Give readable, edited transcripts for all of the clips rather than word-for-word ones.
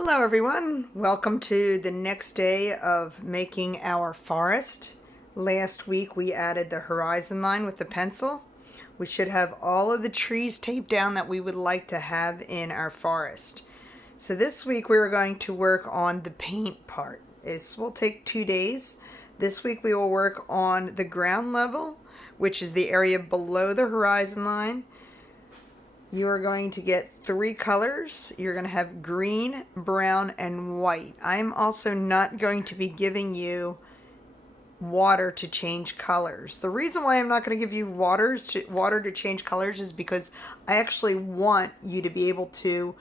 Hello everyone, welcome to the next day of making our forest. Last week we added the horizon line with the pencil. We should have all of the trees taped down that we would like to have in our forest. So this week we are going to work on the paint part. This will take 2 days. This week we will work on the ground level, which is the area below the horizon line. You are going to get 3 colors. You're going to have green, brown, and white. I'm also not going to be giving you water to change colors. The reason why I'm not going to give you water to change colors is because I actually want you to be able to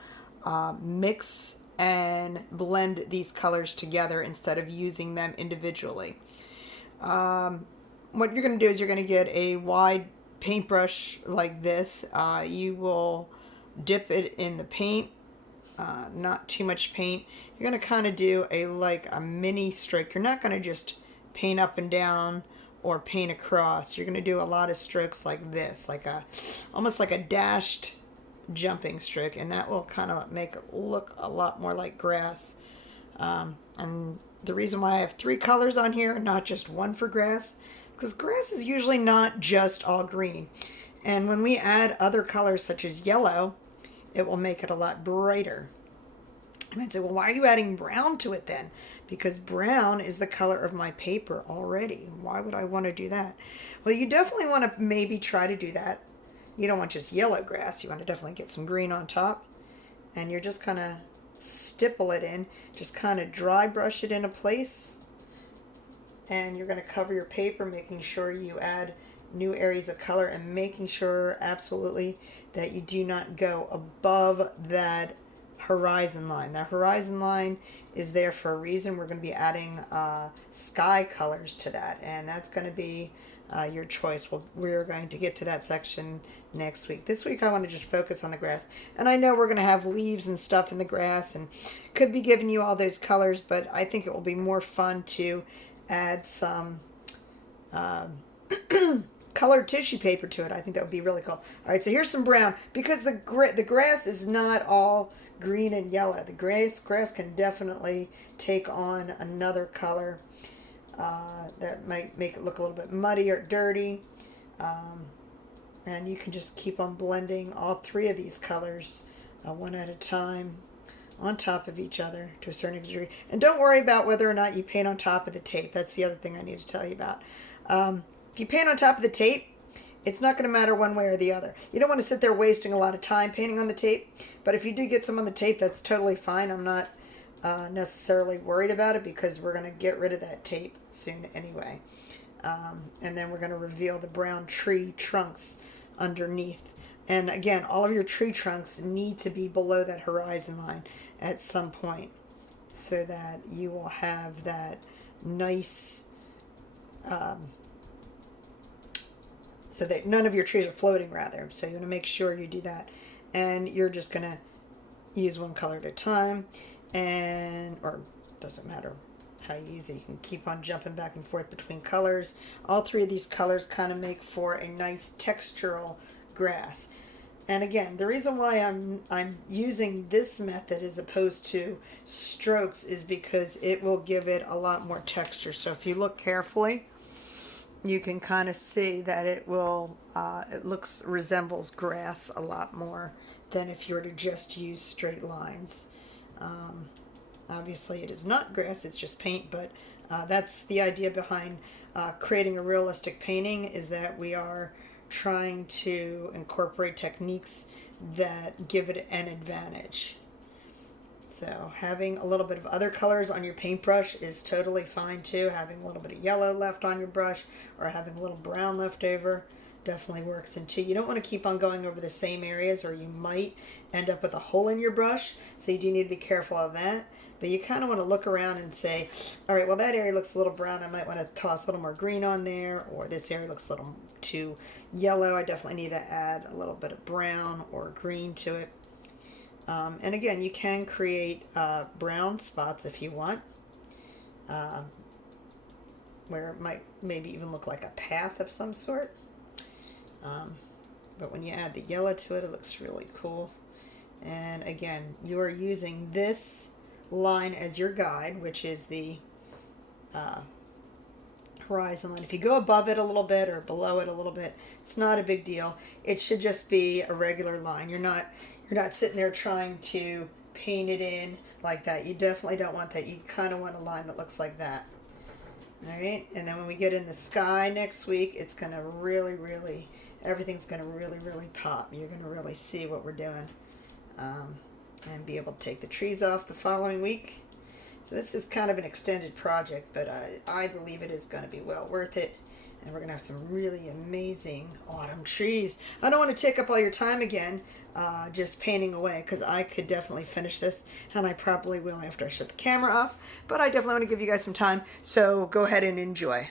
mix and blend these colors together instead of using them individually. What you're going to do is you're going to get a wide paintbrush like this. You will dip it in the paint, not too much paint. You're going to kind of do like a mini stroke. You're not going to just paint up and down or paint across. You're going to do a lot of strokes like this, almost like a dashed jumping stroke, and that will kind of make it look a lot more like grass. And the reason why I have 3 colors on here and not just one for grass, because grass is usually not just all green. And when we add other colors such as yellow, it will make it a lot brighter. You might say, well, why are you adding brown to it then? Because brown is the color of my paper already. Why would I want to do that? Well, you definitely want to maybe try to do that. You don't want just yellow grass. You want to definitely get some green on top. And you're just kind of stipple it in. Just kind of dry brush it into place. And you're going to cover your paper, making sure you add new areas of color and making sure absolutely that you do not go above that horizon line. That horizon line is there for a reason. We're going to be adding sky colors to that, and that's going to be your choice. We're going to get to that section next week. This week I want to just focus on the grass. And I know we're going to have leaves and stuff in the grass and could be giving you all those colors, but I think it will be more fun to add some colored tissue paper to it. I think that would be really cool. All right, so here's some brown, because the grass is not all green and yellow. The grass can definitely take on another color that might make it look a little bit muddy or dirty. And you can just keep on blending all 3 of these colors one at a time on top of each other to a certain degree. And don't worry about whether or not you paint on top of the tape. That's the other thing I need to tell you about. If you paint on top of the tape, it's not going to matter one way or the other. You don't want to sit there wasting a lot of time painting on the tape, but if you do get some on the tape, that's totally fine. I'm not necessarily worried about it because we're going to get rid of that tape soon anyway. And then we're going to reveal the brown tree trunks underneath. And again, all of your tree trunks need to be below that horizon line at some point so that you will have that nice, so that none of your trees are floating, rather. So you want to make sure you do that. And you're just going to use one color at a time, or doesn't matter how you use it. You can keep on jumping back and forth between colors. All 3 of these colors kind of make for a nice textural grass. And again, the reason why I'm using this method as opposed to strokes is because it will give it a lot more texture. So if you look carefully, you can kind of see that it resembles grass a lot more than if you were to just use straight lines. Obviously it is not grass, it's just paint, but that's the idea behind creating a realistic painting, is that we are trying to incorporate techniques that give it an advantage. So having a little bit of other colors on your paintbrush is totally fine too. Having a little bit of yellow left on your brush or having a little brown left over definitely works. And 2, you don't want to keep on going over the same areas, or you might end up with a hole in your brush, so you do need to be careful of that. But you kind of want to look around and say, all right, well, that area looks a little brown. I might want to toss a little more green on there, or this area looks a little too yellow. I definitely need to add a little bit of brown or green to it. And again, you can create brown spots if you want, where it might maybe even look like a path of some sort. But when you add the yellow to it, it looks really cool. And again, you are using this line as your guide, which is the horizon line. If you go above it a little bit or below it a little bit, it's not a big deal. It should just be a regular line. You're not sitting there trying to paint it in like that. You definitely don't want that. You kind of want a line that looks like that. All right, and then when we get in the sky next week, it's going to really, everything's going to really pop. You're going to really see what we're doing, and be able to take the trees off the following week. So this is kind of an extended project, but I believe it is going to be well worth it. And we're going to have some really amazing autumn trees. I don't want to take up all your time again just painting away, because I could definitely finish this, and I probably will after I shut the camera off. But I definitely want to give you guys some time, so go ahead and enjoy.